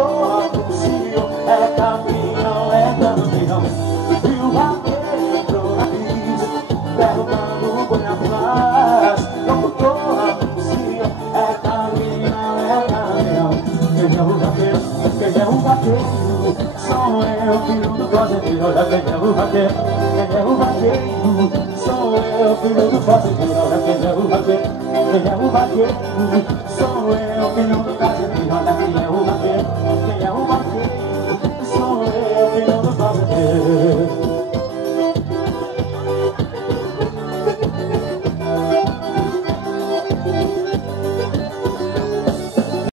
anuncio, é caminhão, é caminhão. E o vaqueiro entrou na pista, perguntando o boi atrás. Locutor anuncio, é caminhão, é caminhão. Quem é o vaqueiro? Quem é o vaqueiro? Sou eu, filho do fazendeiro. Olha quem é o vaqueiro? Quem é o vaqueiro? Sou eu, filho do fazendeiro. Olha quem é o vaqueiro? Quem é o vaqueiro? Sou eu, filho do